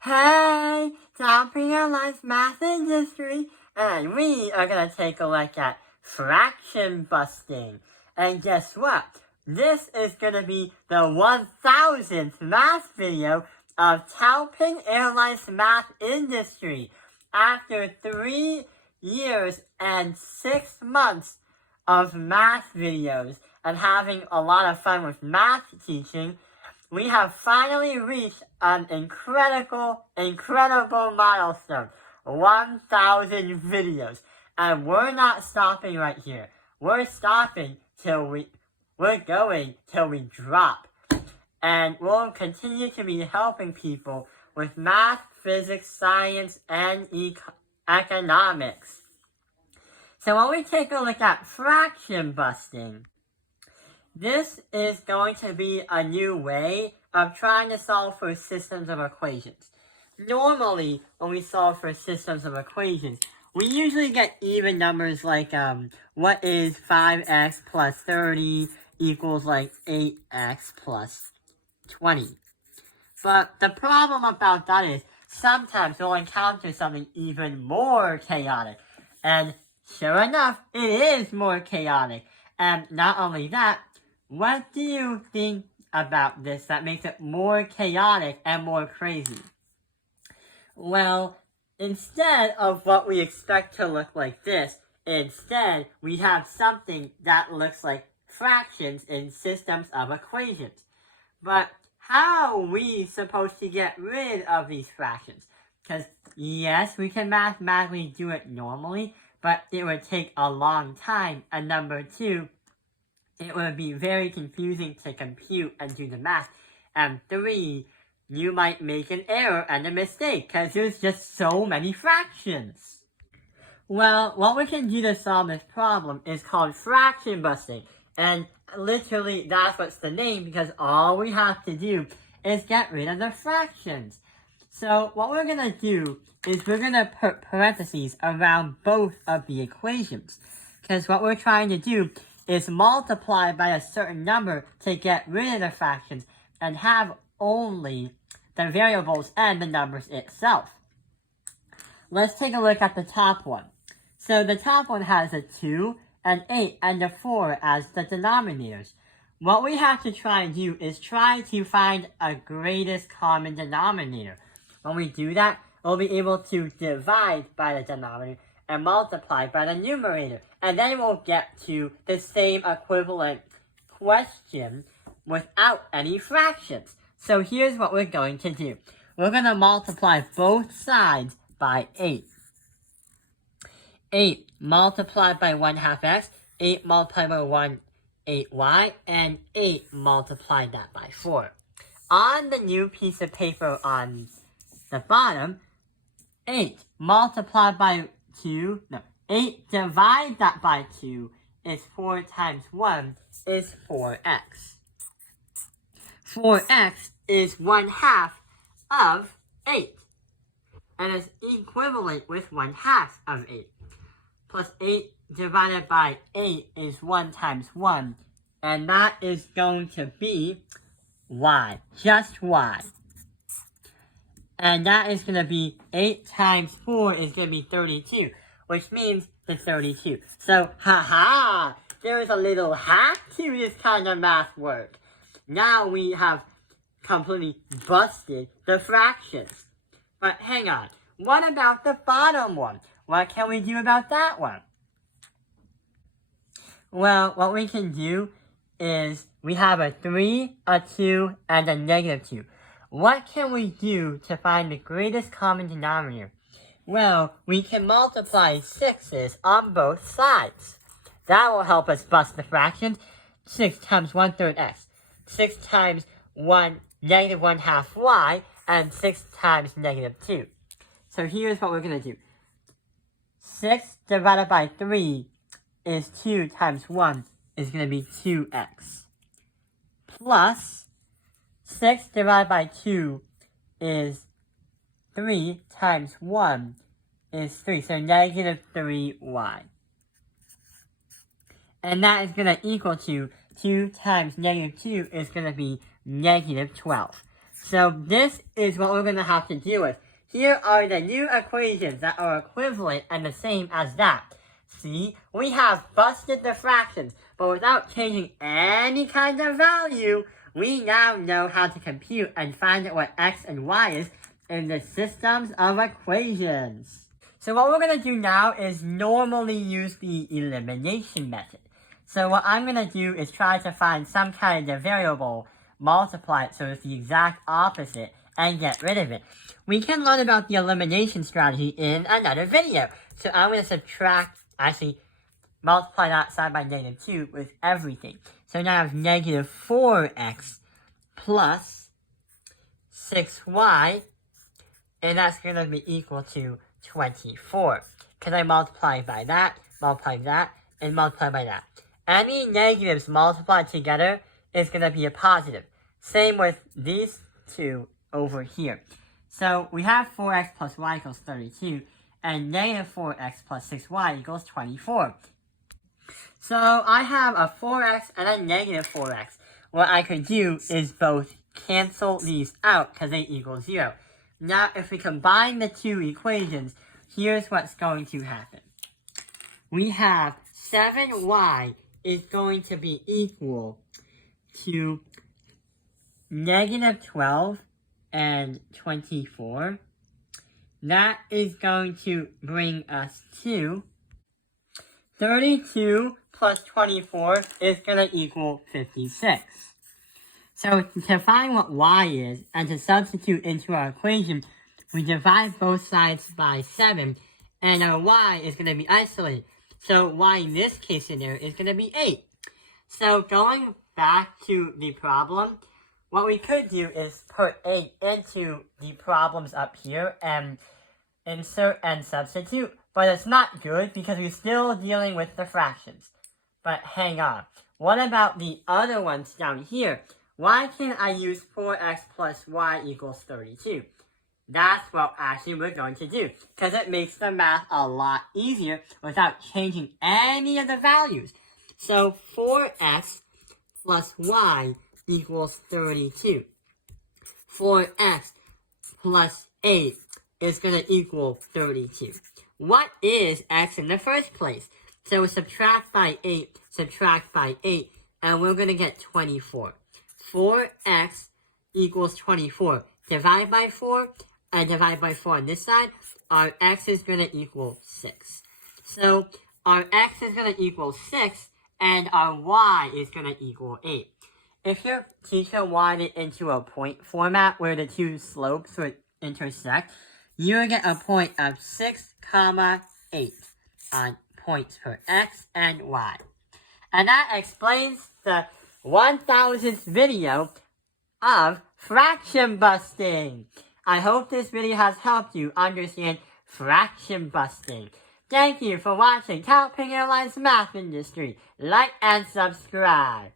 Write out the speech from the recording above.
Hey, Top Realized Math Industry, and we are going to take a look at fraction busting. And guess what? This is going to be the 1000th math video of Taoping Airlines Math Industry. After 3 years and 6 months of math videos and having a lot of fun with math teaching, we have finally reached an incredible milestone. 1,000 videos. And we're not stopping right here. We're going till we drop. And we'll continue to be helping people with math, physics, science, and economics. So when we take a look at fraction busting, this is going to be a new way of trying to solve for systems of equations. Normally, when we solve for systems of equations, we usually get even numbers like, what is 5x plus 30 equals like 8x plus 20. But the problem about that is sometimes we'll encounter something even more chaotic. And sure enough, it is more chaotic. And not only that, what do you think about this that makes it more chaotic and more crazy? Well, instead of what we expect to look like this, instead we have something that looks like fractions in systems of equations. But how are we supposed to get rid of these fractions? Because yes, we can mathematically do it normally, but it would take a long time, and number two, it would be very confusing to compute and do the math. And 3, you might make an error and a mistake because there's just so many fractions. Well, what we can do to solve this problem is called fraction busting. And literally, that's what's the name because all we have to do is get rid of the fractions. So what we're going to do is we're going to put parentheses around both of the equations. Because what we're trying to do is multiply by a certain number to get rid of the fractions and have only the variables and the numbers itself. Let's take a look at the top one. So the top one has a 2, an 8, and a 4 as the denominators. What we have to try and do is try to find a greatest common denominator. When we do that, we'll be able to divide by the denominator and multiply by the numerator. And then we'll get to the same equivalent question without any fractions. So here's what we're going to do. We're going to multiply both sides by 8. 8 multiplied by 1/2 x, 8 multiplied by 1, 8y, and 8 multiplied that by 4. On the new piece of paper on the bottom, 8 multiplied by 8 divided that by 2 is 4 times 1 is 4x. 4x is 1/2 of 8. And is equivalent with 1/2 of 8. Plus 8 divided by 8 is 1 times 1. And that is going to be y. Just y. And that is going to be 8 times 4 is going to be 32. Which means the 32. So, haha! There is a little hack to this kind of math work. Now we have completely busted the fractions. But hang on. What about the bottom one? What can we do about that one? Well, what we can do is we have a 3, a 2, and a -2. What can we do to find the greatest common denominator? Well, we can multiply 6's on both sides. That will help us bust the fractions. 6 times 1/3 x. 6 times 1, -1/2 y, and 6 times -2. So here's what we're going to do. 6 divided by 3 is 2 times 1 is going to be 2x. Plus 6 divided by 2 is 3 times 1 is 3. So -3y. And that is going to equal to 2 times -2 is going to be -12. So this is what we're going to have to deal with. Here are the new equations that are equivalent and the same as that. See, we have busted the fractions, but without changing any kind of value, we now know how to compute and find out what x and y is in the systems of equations. So what we're going to do now is normally use the elimination method. So what I'm going to do is try to find some kind of variable, multiply it so it's the exact opposite, and get rid of it. We can learn about the elimination strategy in another video. So I'm going to subtract, actually multiply that side by -2 with everything. So now I have -4x plus 6y, and that's going to be equal to 24. Because I multiply by that, and multiply by that. Any negatives multiplied together is going to be a positive. Same with these two over here. So we have 4x plus y equals 32, and -4x plus 6y equals 24. So I have a 4x and a -4x. What I could do is both cancel these out because they equal 0. Now if we combine the two equations, here's what's going to happen. We have 7y is going to be equal to -12 and 24. That is going to bring us to 32 plus 24 is going to equal 56. So to find what y is and to substitute into our equation, we divide both sides by 7, and our y is going to be isolated. So y in this case scenario is going to be 8. So going back to the problem, what we could do is put 8 into the problems up here and insert and substitute. But it's not good because we're still dealing with the fractions. But hang on. What about the other ones down here? Why can't I use 4x plus y equals 32? That's what actually we're going to do, because it makes the math a lot easier without changing any of the values. So 4x plus y equals 32. 4x plus 8 is going to equal 32. What is x in the first place? So subtract by 8, and we're going to get 24. 4x equals 24. Divide by 4, and divide by 4 on this side, our x is going to equal 6. So our x is going to equal 6, and our y is going to equal 8. If your teacher wanted it into a point format where the two slopes would intersect, you would get a point of 6, 8 on points for x and y. And that explains the 1000th video of fraction busting. I hope this video has helped you understand fraction busting. Thank you for watching Taoping Airlines Math Industry. Like and subscribe.